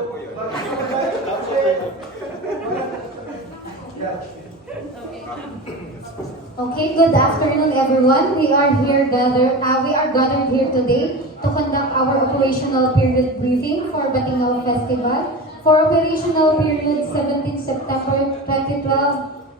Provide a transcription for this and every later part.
Okay, good afternoon everyone. We are gathered here today to conduct our operational period briefing for Batingaw Festival for operational period 17 September 2012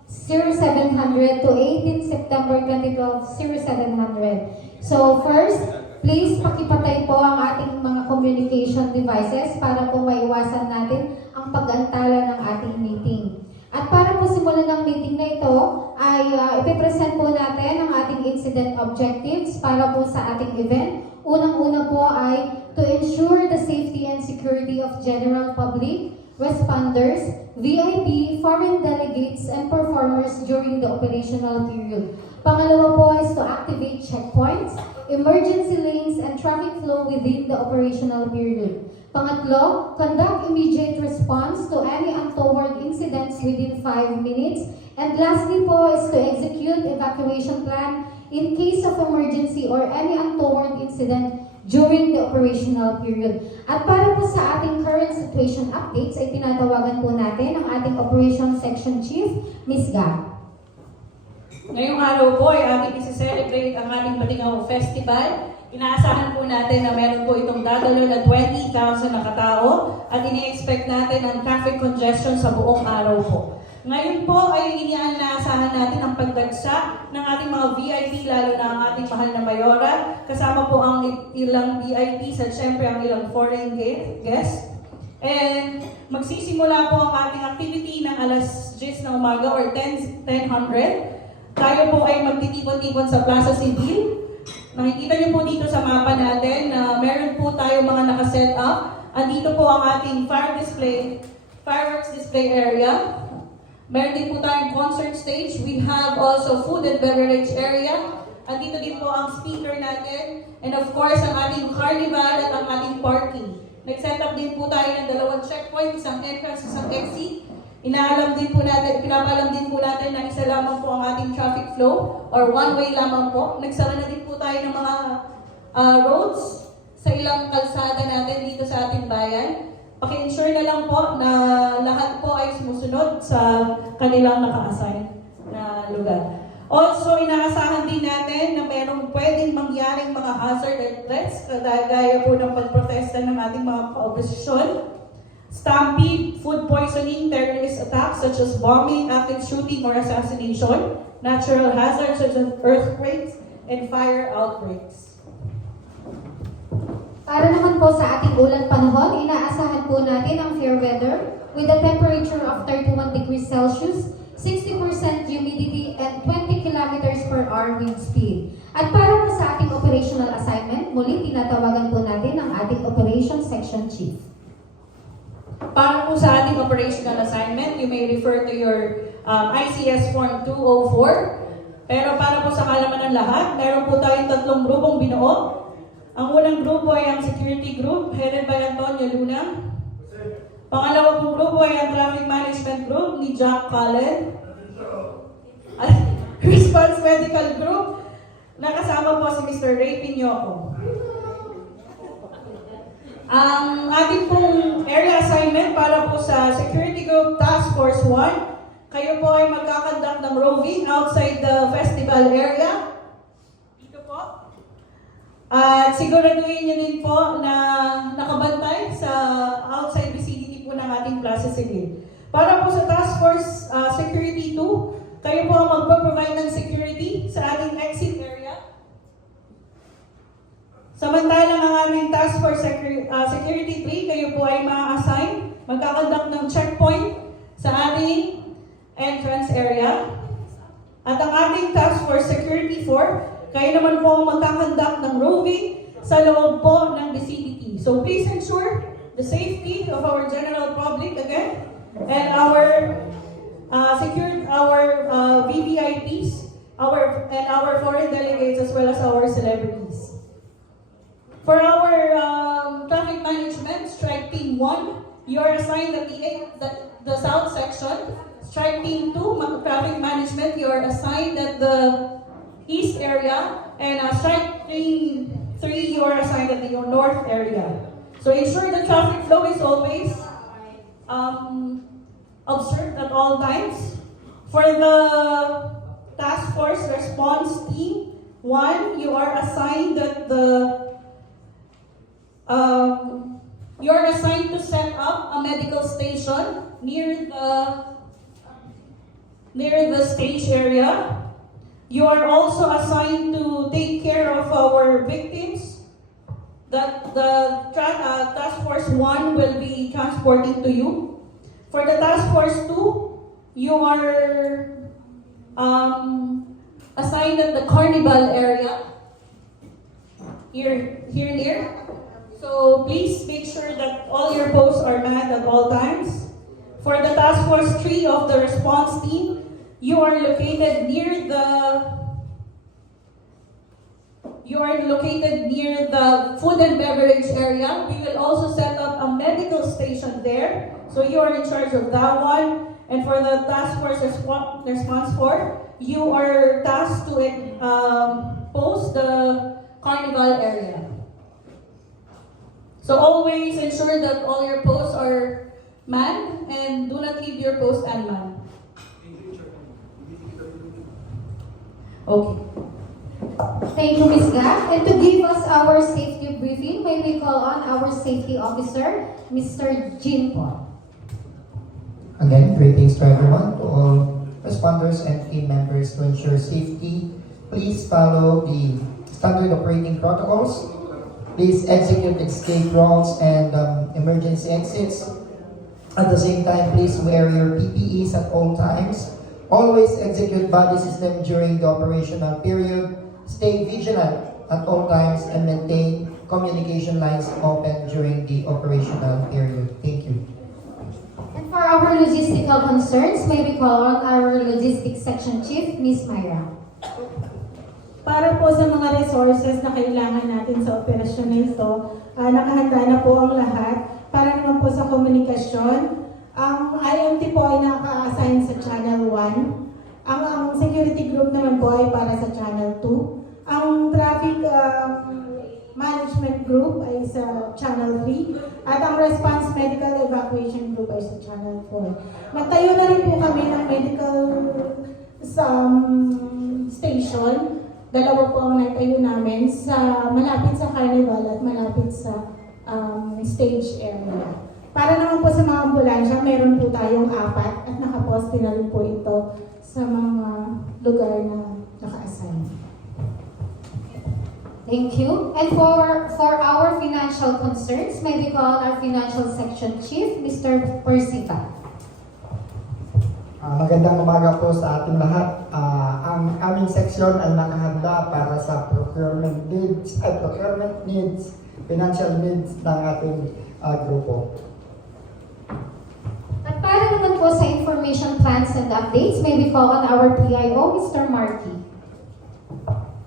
0700 to 18 September 2012 0700. So first, please pakipatay po ang ating mga communication devices para po maiwasan natin ang pag-antala ng ating meeting. At para po simulan ng meeting na ito, ay ipipresent po natin ang ating incident objectives para po sa ating event. Unang-una po ay to ensure the safety and security of general public, responders, VIP, foreign delegates, and performers during the operational period. Pangalawa po is to activate checkpoints, emergency lanes, and traffic flow within the operational period. Pangatlo, conduct immediate response to any untoward incidents within 5 minutes. And lastly po is to execute evacuation plan in case of emergency or any untoward incident during the operational period. At para po sa ating current situation updates, ay tinatawagan po natin ang ating Operations Section Chief, Ms. Gab. Ngayong araw po ay ating isi-celebrate ang ating Batingaw Festival. Inaasahan po natin na meron po itong dadalo na 20,000 na katao at ini-expect natin ang traffic congestion sa buong araw po. Ngayon po ay inaasahan natin ang pagdagsa ng ating mga VIP, lalo na ang ating mahal na mayora. Kasama po ang ilang VIPs at syempre ang ilang foreign guests. And magsisimula po ang ating activity ng alas 10 ng umaga or 10:00. Tayo po ay magtitipon-tipon sa Plaza Civil. Nakikita niyo po dito sa mapa natin na meron po tayo mga nakaset up. Andito po ang ating fireworks display area. Meron din po tayong concert stage. We have also food and beverage area. Andito din po ang speaker natin. And of course, ang ating carnival at ang ating parking. Nag-set up din po tayo ng 2 checkpoint, isang entrance, isang exit. Pinapaalam din po natin na isa lamang po ang ating traffic flow or one-way lamang po. Nagsara na din po tayo ng mga roads sa ilang kalsada natin dito sa ating bayan. Paki-ensure na lang po na lahat po ay sumusunod sa kanilang naka-assign na lugar. Also, inaasahan din natin na mayroong pwedeng mangyaring mga hazard and threats kagaya po ng pagprotesta ng ating mga ka-oposisyon. Stampede, food poisoning, terrorist attacks such as bombing, active shooting or assassination, natural hazards such as earthquakes, and fire outbreaks. Para naman po sa ating ulan panahon, inaasahan po natin ang fair weather with a temperature of 31 degrees Celsius, 60% humidity, and 20 kilometers per hour wind speed. At para po sa ating operational assignment, muli tinatawagan po natin ang ating Operations Section Chief. Para po sa ating operational assignment, you may refer to your ICS Form 204. Pero para po sa kalaman ng lahat, meron po tayong 3 grupong binuo. Ang unang grupo ay ang security group, headed by Antonio Luna. Pangalawa pong grupo ay ang traffic management group ni Jack Cullen. At response medical group, nakasama po si Mr. Ray Piñoco. Ang ating pong area assignment para po sa Security Group Task Force 1, kayo po ay magkakandak ng roving outside the festival area. Dito po. At siguraduhin nyo din po na nakabantay sa outside vicinity po ng ating Plaza Civil. Para po sa Task Force Security 2, kayo po ang magpo-provide ng security sa ating exit area. Samantalang ang aming Task Force Security 3, kayo po ay ma-assign, magkakandak ng checkpoint sa ating entrance area. At ang ating Task Force Security 4, kayo naman po ang magkakandak ng roving sa loob po ng vicinity. So please ensure the safety of our general public again, and our VVIPs, and our foreign delegates as well as our celebrities. For our traffic management, Strike Team 1, you are assigned at the south section. Strike Team 2, traffic management, you are assigned at the east area. And Strike Team 3, you are assigned at the north area. So ensure the traffic flow is always observed at all times. For the task force response team, 1, you are assigned that you're assigned to set up a medical station near the stage area. You are also assigned to take care of our victims that the task force 1 will be transporting to you. For the task force 2, you are assigned at the carnival area here near. So please make sure that all your posts are manned at all times. For the task force 3 of the response team, you are located near the food and beverage area. We will also set up a medical station there. So you are in charge of that one. And for the task force response 4, you are tasked to post the carnival area. So always ensure that all your posts are manned and do not leave your post unmanned. Okay. Thank you, Ms. Gap. And to give us our safety briefing, may we call on our safety officer, Mr. Jin Paul. Again, greetings to everyone, to all responders and team members. To ensure safety, please follow the standard operating protocols. Please execute escape routes and emergency exits. At the same time, please wear your PPEs at all times. Always execute body system during the operational period. Stay vigilant at all times and maintain communication lines open during the operational period. Thank you. And for our logistical concerns, may we call on our logistics section chief, Ms. Myra. Para po sa mga resources na kailangan natin sa operasyon na ito, nakahanda na po ang lahat. Para naman po sa komunikasyon, ang IMT po ay naka-assign sa Channel 1. Ang security group naman po ay para sa Channel 2. Ang traffic management group ay sa Channel 3. At ang response medical evacuation group ay sa Channel 4. Nagtayo na rin po kami ng medical station. Dalawa po ang natayo namin malapit sa carnival at malapit sa stage area. Para naman po sa mga ambulansya, meron po tayong 4 at nakaposte na rin po ito sa mga lugar na naka-assign. Thank you. And for our financial concerns, may we call on our financial section chief, Mr. Persica. Magandang umaga po sa ating lahat. Ang aming seksyon ay nakahanda para sa procurement needs, financial needs ng ating grupo. At para naman po sa information plans and updates, may we call on our PIO, Mr. Marky.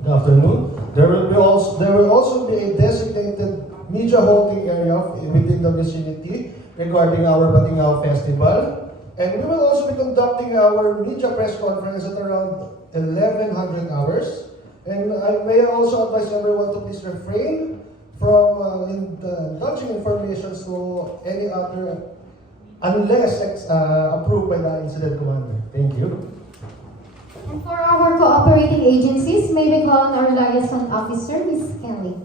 Good afternoon. There will also be a designated media holding area within the vicinity regarding our Batingao Festival. And we will also be conducting our media press conference at around 1100 hours. And I may also advise everyone to please refrain from indulging information to any other unless approved by the incident commander. Thank you. And for our cooperating agencies, may we call on our liaison officer, Ms. Kelly.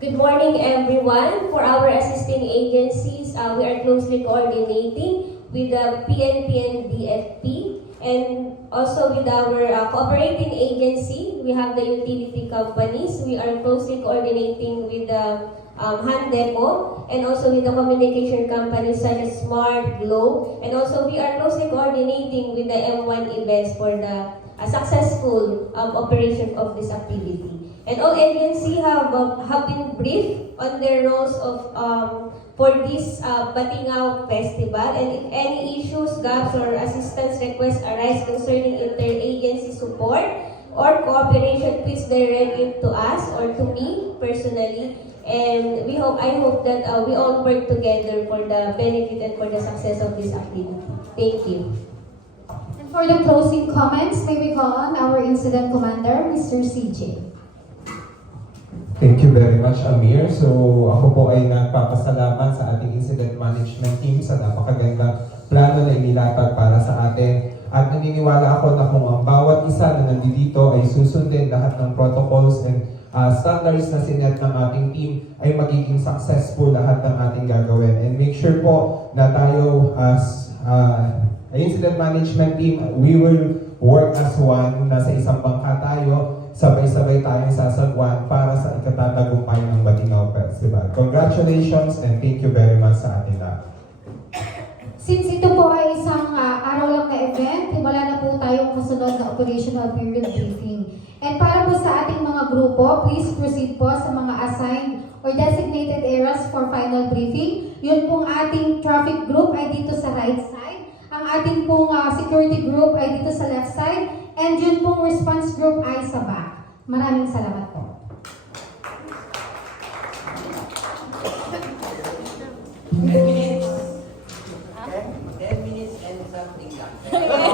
Good morning, everyone. For our assisting agencies, we are closely coordinating with the PNP and DFP, and also with our cooperating agency. We have the utility companies. We are closely coordinating with the Handeco, and also with the communication companies such as Smart, Globe, and also we are closely coordinating with the M1 events for the successful operation of this activity. And all agencies have been briefed on their roles of for this Batingao Festival, and if any issues, gaps, or assistance requests arise concerning interagency support or cooperation, please direct it to us or to me personally. And I hope that we all work together for the benefit and for the success of this activity. Thank you. And for the closing comments, may we call on our incident commander, Mr. CJ. Thank you very much, Amir. So, ako po ay nagpapasalamat sa ating incident management team sa napakagandang plano na inilatag para sa atin. At naniniwala ako na kung ang bawat isa na nandito ay susundin lahat ng protocols and standards na sinet ng ating team, ay magiging successful lahat ng ating gagawin. And make sure po na tayo as incident management team, we will work as one, nasa isang bangka tayo, sabay-sabay tayong sasagwan para sa ikatatagumpay ng Batingaw Festival. Congratulations and thank you very much sa ating lahat. Since ito po ay isang araw lang na event, wala na po tayong masunod na operational period briefing. And para po sa ating mga grupo, please proceed po sa mga assigned or designated areas for final briefing. Yun pong ating traffic group ay dito sa right side. Ang ating pong security group ay dito sa left side. And yun pong response group ay sa back. Maraming salamat po. Ten minutes and something lang.